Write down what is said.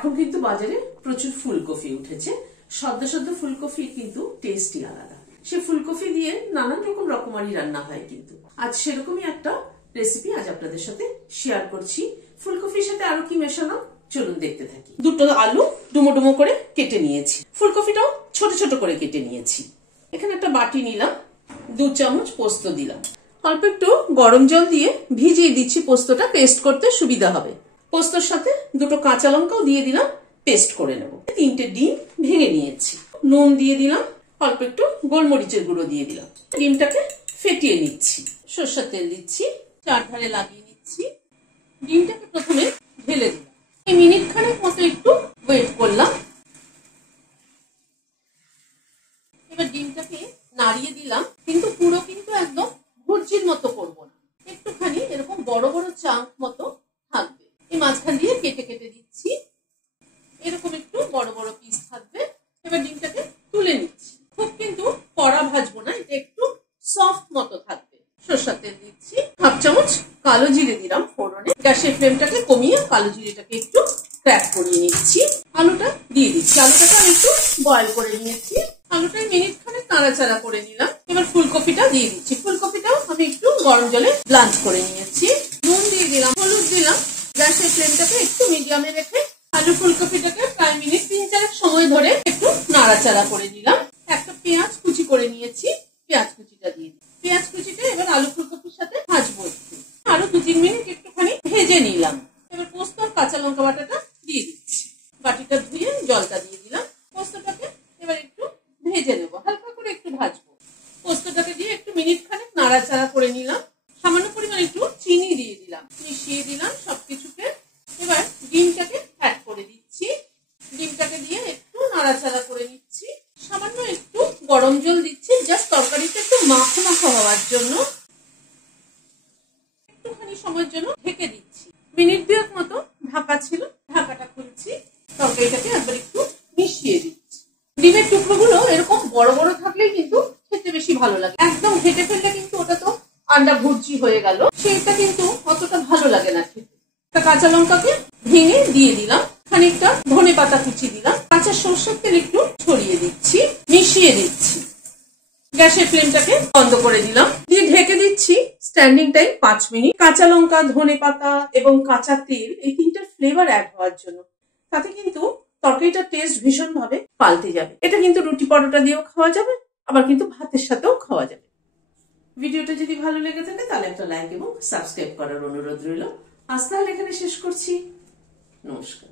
এখন কিন্তু বাজারে প্রচুর ফুলকপি উঠেছে। সদ্য সদ্য ফুলকপি কিন্তু টেস্টই আলাদা। সে ফুলকপি দিয়ে নানান রকম রকমারি রান্না হয়। কিন্তু আজ সেরকমই একটা রেসিপি আজ আপনাদের সাথে শেয়ার করছি। ফুলকপির সাথে আরো কি মেশানো চলুন দেখতে থাকি। দুটো আলু ডুমো ডুমো করে কেটে নিয়েছি, ফুলকপিটাও ছোট ছোট করে কেটে নিয়েছি। এখানে একটা বাটি নিলাম, 2 চামচ পোস্ত দিলাম, অল্প একটু গরম জল দিয়ে ভিজিয়ে দিচ্ছি, পোস্তটা পেস্ট করতে সুবিধা হবে। পোস্তর সাথে 2টো কাঁচা লঙ্কাও দিয়ে দিলাম, পেস্ট করে নেব। 3টে ডিম ভেঙে নিয়েছি, নুন দিয়ে দিলাম, অল্প একটু গোলমরিচের গুঁড়ো দিয়ে দিলাম। ডিমটাকে ফেটিয়ে নিচ্ছি, সরষের তেল দিচ্ছি, চারধারে লাগিয়ে নিচ্ছি। ডিমটাকে প্রথমে ঢেলে দিলাম, মিনিট খানেক মতো একটু ওয়েট করলাম। এবার ডিমটাকে নাড়িয়ে দিলাম, কিন্তু পুরো কিন্তু একদম ভুর্জির মতো করবো না, একটুখানি এরকম বড় বড় চাঙ্ক মতো থাকবে। এই মাঝখান দিয়ে কেটে কেটে দিচ্ছি, এরকম একটু বড় বড় পিস থাকবে। এবার ডিমটাকে তুলে নিচ্ছি, খুব কিন্তু কড়া ভাজবো না, এটা একটু সফট মতো থাকবে। সরষের তেল দিচ্ছি, 1/2 চামচ কালো জিরে দিলাম ফোড়নে। গ্যাসের ফ্লেমটাকে কমিয়ে কালো জিরেটাকে একটু ক্র্যাক করিয়ে নিচ্ছি। আলুটা দিয়ে দিচ্ছি, আলুটাকে আমি একটু বয়েল করে নিয়েছি। আলুটা মিনিট খানেক নাড়াচাড়া করে নিলাম। এবার ফুলকপিটা দিয়ে দিচ্ছি, ফুলকপিটাও আমি একটু গরম জলে ব্লাঞ্চ করে নিয়েছি। নুন দিয়ে দিলাম, হলুদ দিলাম। গ্যাসের ফ্লেমটাকে একটু মিডিয়ামে রেখে আলু ফুলকপিটাকে প্রায় মিনিট 3-4 সময় ধরে একটু নাড়াচাড়া করে নিলাম। একটা পেঁয়াজ কুচি করে নিয়েছি, পেঁয়াজ কুচিটা দিয়ে দিই। পেঁয়াজ কুচিটা এবার আলু ফুলকপির সাথে ভাজবো একটু, আরো 2-3 মিনিট একটুখানি ভেজে নিলাম। এবার পোস্ত আর কাঁচা লঙ্কা বাটাটা দিয়ে দিচ্ছি, বাটিটা ধুয়ে জলটা দিয়ে দিলাম। পোস্তটাকে এবার একটু ভেজে নেবো, হালকা করে একটু ভাজবো। পোস্তটাকে দিয়ে একটু মিনিট খানেক নাড়াচাড়া করে নিলাম। সামান্য পরিমাণ একটু চিনি দিয়ে দিলাম, মিশিয়ে দিলাম সবকিছুকে। এবার ডিমটাকে অ্যাড করে দিচ্ছি, ডিমটাকে দিয়ে একটু নাড়াচাড়া করে নিচ্ছি। সামান্য একটু গরম জল দিচ্ছি, জাস্ট তরকারিটা একটু মাখো মাখো হওয়ার জন্য। একটুখানি সময়ের জন্য ঢেকে দিচ্ছি, মিনিট 2 মতো ঢাকা ছিল, ঢাকাটা খুলছি। তরকারিটাকে একবার একটু মিশিয়ে দিচ্ছি। ডিমের টুকরোগুলো এরকম বড় বড় থাকলেই কিন্তু খেতে বেশি ভালো লাগে। একদম ঘেটে ফেললে কিন্তু ওটা তো আন্ডা ভুর্জি হয়ে গেল, সেটা কিন্তু অতটা ভালো লাগে না খেতে। একটা কাঁচা লঙ্কাকে ভেঙে দিয়ে দিলাম, খানিকটা ধনে পাতা কুচি দিলাম, কাঁচা সরষের তেল একটু ছড়িয়ে দিচ্ছি, মিশিয়ে দিচ্ছি। গ্যাসের ফ্লেমটাকে বন্ধ করে দিলাম, দিয়ে ঢেকে দিচ্ছি স্ট্যান্ডিং টাইম 5 মিনিট। কাঁচা লঙ্কা, ধনে পাতা এবং কাঁচা তেল এই 3টার ফ্লেভার অ্যাড হওয়ার জন্য, তাতে কিন্তু তরকারিটার টেস্ট ভীষণ ভাবে পাল্টে যাবে। এটা কিন্তু রুটি পরোটা দিয়েও খাওয়া যাবে, আবার কিন্তু ভাতের সাথেও খাওয়া যাবে। ভিডিওটা যদি ভালো লেগে থাকে তাহলে একটা লাইক এবং সাবস্ক্রাইব করার অনুরোধ রইল। আজ তাহলে এখানে শেষ করছি, নমস্কার।